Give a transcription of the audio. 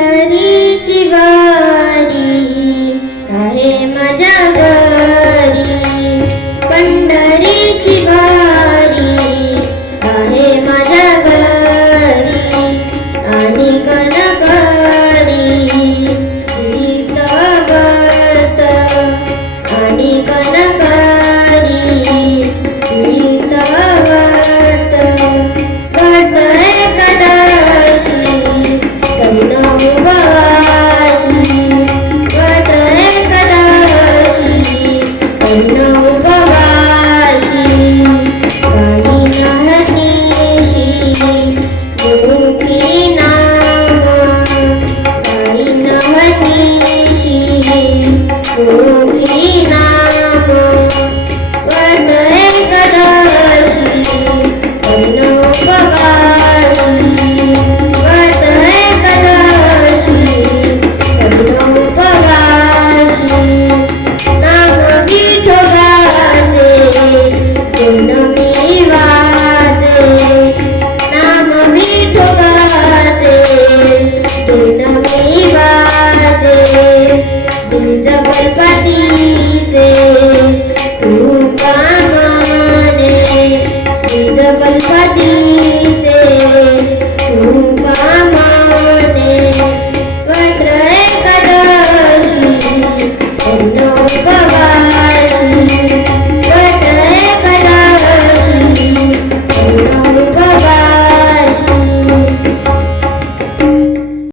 உணரே अन्नों कवाशी, कारिनाहती येशीदी, यूपियाशी वाजे नम मीठ वाजे तो नवीज तुझपतीचे माने, तुझं गणपती